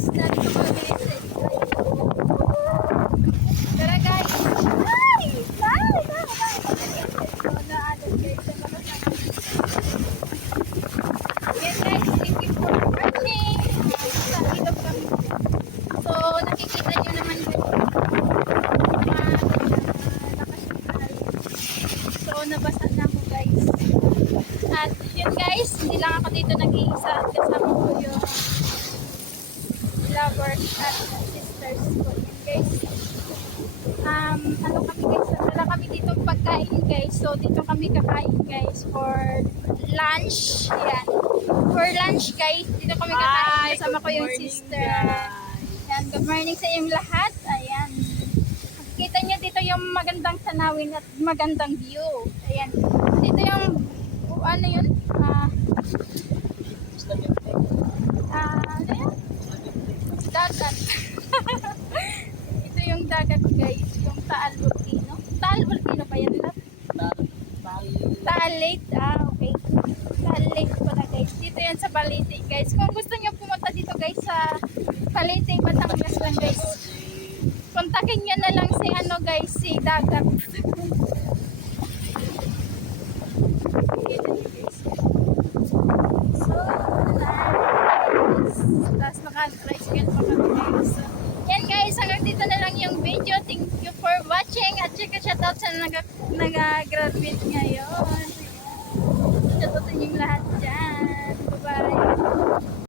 Start ko mag-bilis eh. Tara guys. Ay! Ay! So, na-added guys sa mga yan guys, thank you for watching. Sa ilog kami. So, nakikita nyo naman guys. So, nabasa na ako guys. At yun guys, hindi lang ako dito nag-iisa at kasama ko yung lovers at sisters ko. Yun guys. Ano kami guys, wala kami dito pagkain guys. So, dito kami kakain guys for lunch. Yan. For lunch guys, dito kami kakain. Kasama ko yung sister. Yan, good morning sa inyong lahat. Ayan. Kita nyo dito yung magandang tanawin at magandang view. Ayan. Dito yung, ano yun? Ano yun? Dagat. Ito yung dagat guys. Yung Taal Volcano. Taal Volcano pa yan lang? Taal Lake. Okay. Taal Lake pala guys. Dito yan sa Balite guys. Kung gusto nyo pumunta dito guys sa Balite, Batangas lang guys. Kontakin nyo na lang si ano guys, si Dagat. So, tapos naka-tricycle pa kami guys. So, yan guys, hanggang dito na lang yung video. Thank you for watching. At shoutout sa nag-graduate ngayon. Shoutoutin yung lahat dyan. Bye-bye.